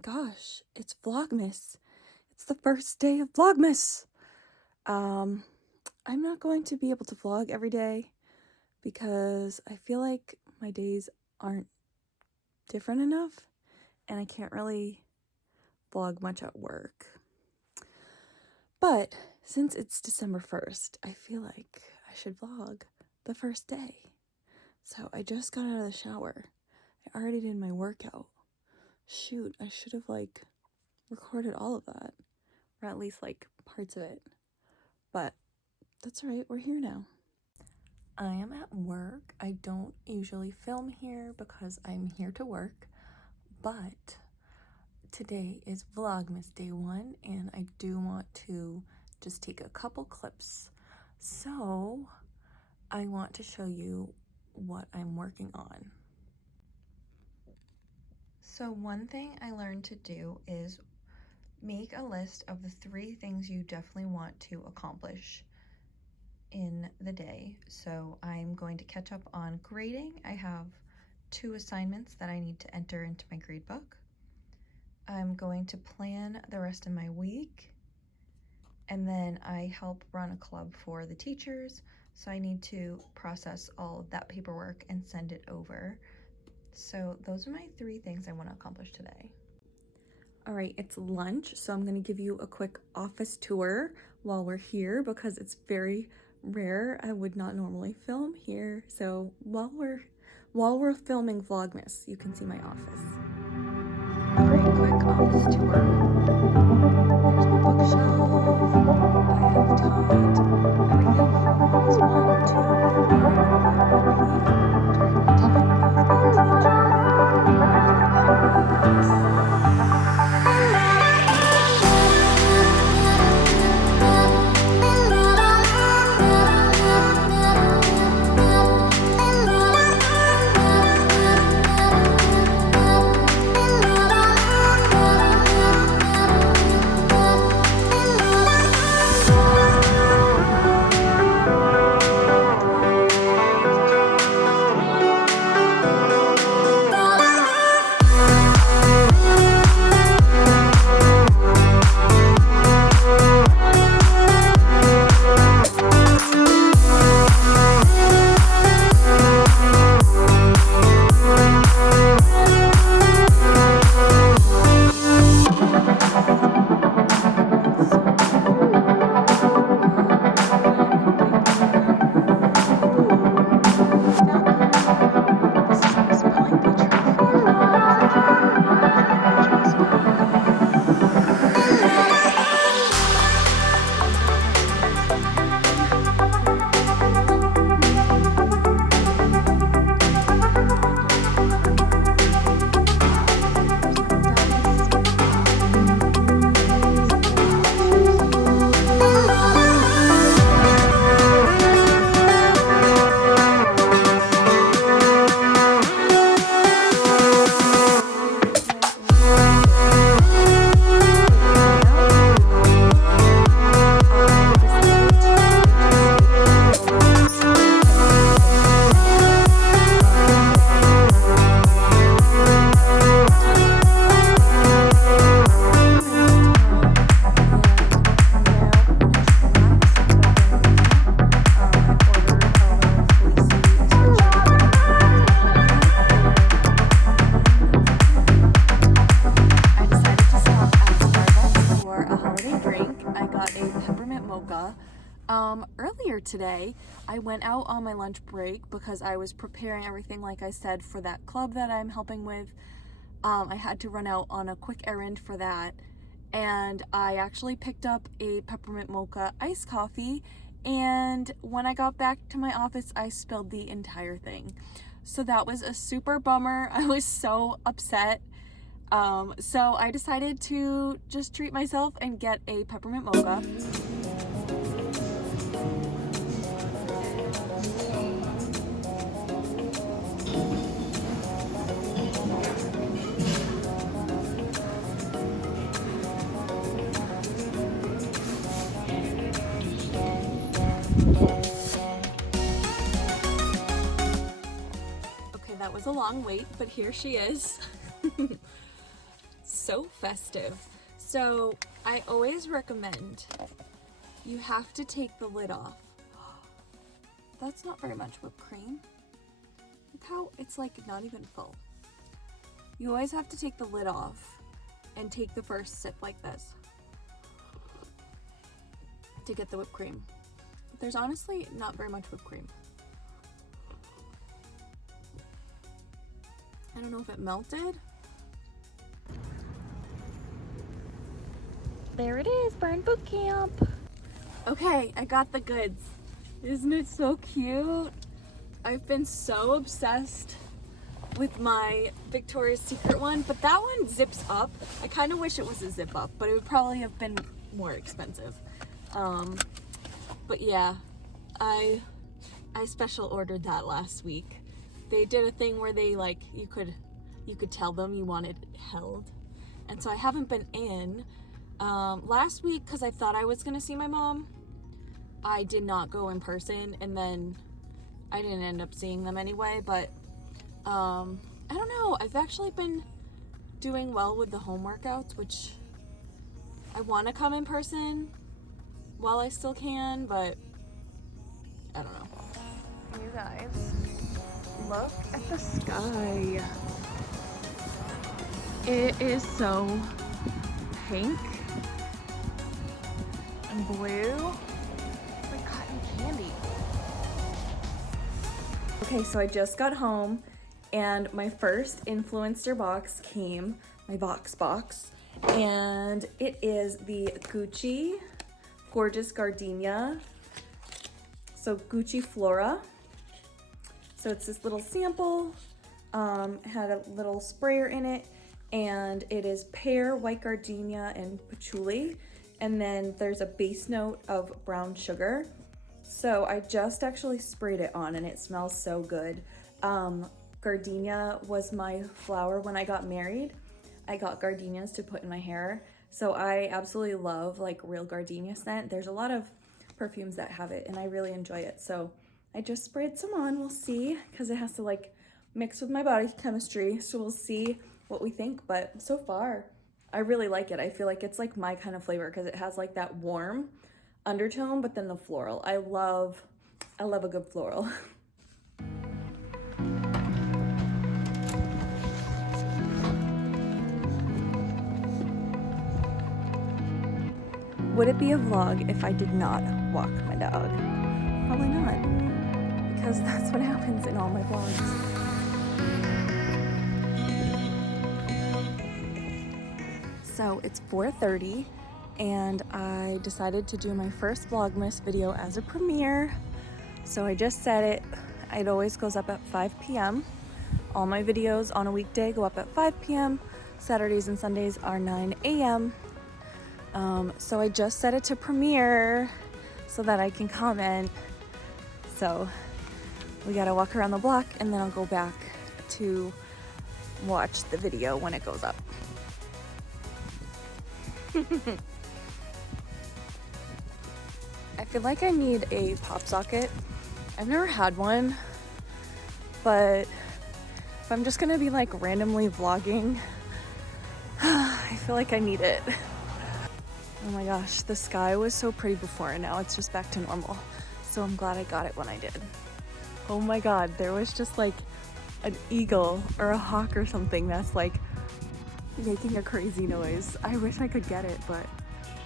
gosh, it's Vlogmas. It's the first day of Vlogmas. I'm not going to be able to vlog every day because I feel like my days aren't different enough and I can't really vlog much at work. But since it's December 1st, I feel like I should vlog the first day. So I just got out of the shower. I already did my workout. Shoot, I should have recorded all of that, or at least parts of it, but that's all right, we're here now. I am at work. I don't usually film here because I'm here to work, but today is Vlogmas day 1 and I do want to just take a couple clips. So I want to show you what I'm working on. So one thing I learned to do is make a list of the 3 things you definitely want to accomplish in the day. So I'm going to catch up on grading. I have 2 assignments that I need to enter into my grade book. I'm going to plan the rest of my week, and then I help run a club for the teachers, so I need to process all of that paperwork and send it over. So those are my 3 things I want to accomplish today. All right, it's lunch, so I'm going to give you a quick office tour while we're here because it's very rare. I would not normally film here, so while we're filming Vlogmas, you can see my office. All right, quick office tour. There's my bookshelf. I have taught everything from Levels 1 to 4 during my time as a teacher. Peppermint mocha. Earlier today, I went out on my lunch break because I was preparing everything, like I said, for that club that I'm helping with. I had to run out on a quick errand for that, and I actually picked up a peppermint mocha iced coffee, and when I got back to my office, I spilled the entire thing. So that was a super bummer. I was so upset. So I decided to just treat myself and get a peppermint mocha. Okay, that was a long wait, but here she is. so festive. So I always recommend you have to take the lid off. That's not very much whipped cream. Look how it's like not even full. You always have to take the lid off and take the first sip like this to get the whipped cream. But there's honestly not very much whipped cream. I don't know if it melted. There it is, Burn Boot Camp. Okay, I got the goods. Isn't it so cute? I've been so obsessed with my Victoria's Secret one, but that one zips up. I kind of wish it was a zip up, but it would probably have been more expensive. But yeah, I special ordered that last week. They did a thing where they like, you could tell them you wanted it held. And so I haven't been in. Last week, because I thought I was gonna see my mom, I did not go in person, and then I didn't end up seeing them anyway, but I don't know, I've actually been doing well with the home workouts, which I want to come in person while I still can, but I don't know. You guys, look at the sky. It is so pink and blue. It's like cotton candy. Okay, so I just got home and my first influencer box came, my box, and it is the Gucci Gorgeous Gardenia. So Gucci Flora. So it's this little sample, had a little sprayer in it, and it is pear, white gardenia, and patchouli. And then there's a base note of brown sugar. So I just actually sprayed it on and it smells so good. Gardenia was my flower when I got married. I got gardenias to put in my hair. So I absolutely love like real gardenia scent. There's a lot of perfumes that have it and I really enjoy it. So I just sprayed some on, we'll see, because it has to like mix with my body chemistry. So we'll see what we think, but so far I really like it. I feel like it's like my kind of flavor because it has like that warm undertone, but then the floral. I love a good floral. Would it be a vlog if I did not walk my dog? Probably not, because that's what happens in all my vlogs. So it's 4:30 and I decided to do my first Vlogmas video as a premiere. So I just set it. It always goes up at 5 p.m. All my videos on a weekday go up at 5 p.m. Saturdays and Sundays are 9 a.m. So I just set it to premiere so that I can comment. So we gotta walk around the block and then I'll go back to watch the video when it goes up. I feel like I need a pop socket. I've never had one, but if I'm just gonna be like randomly vlogging, I feel like I need it. Oh my gosh, the sky was so pretty before and now it's just back to normal. So I'm glad I got it when I did. Oh my God, there was just like an eagle or a hawk or something that's like making a crazy noise. I wish I could get it, but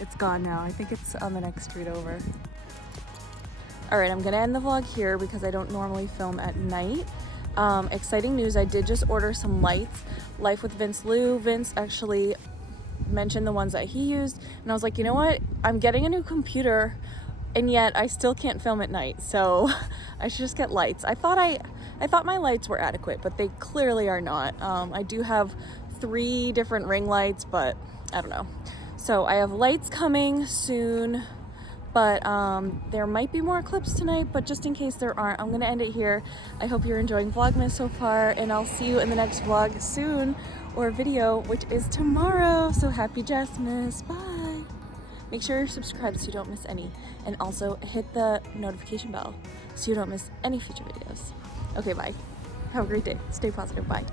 it's gone now. I think it's on the next street over. All right, I'm gonna end the vlog here because I don't normally film at night. Exciting news, I did just order some lights. Life with Vince Lou. Vince actually mentioned the ones that he used and I was like, you know what? I'm getting a new computer and yet I still can't film at night, so I should just get lights. I thought my lights were adequate, but they clearly are not. I do have 3 different ring lights, but I don't know. So I have lights coming soon, but there might be more clips tonight, but just in case there aren't, I'm gonna end it here. I hope you're enjoying Vlogmas so far, and I'll see you in the next vlog soon, or video, which is tomorrow. So happy Jessmas, bye. Make sure you're subscribed so you don't miss any, and also hit the notification bell so you don't miss any future videos. Okay, bye. Have a great day. Stay positive. Bye.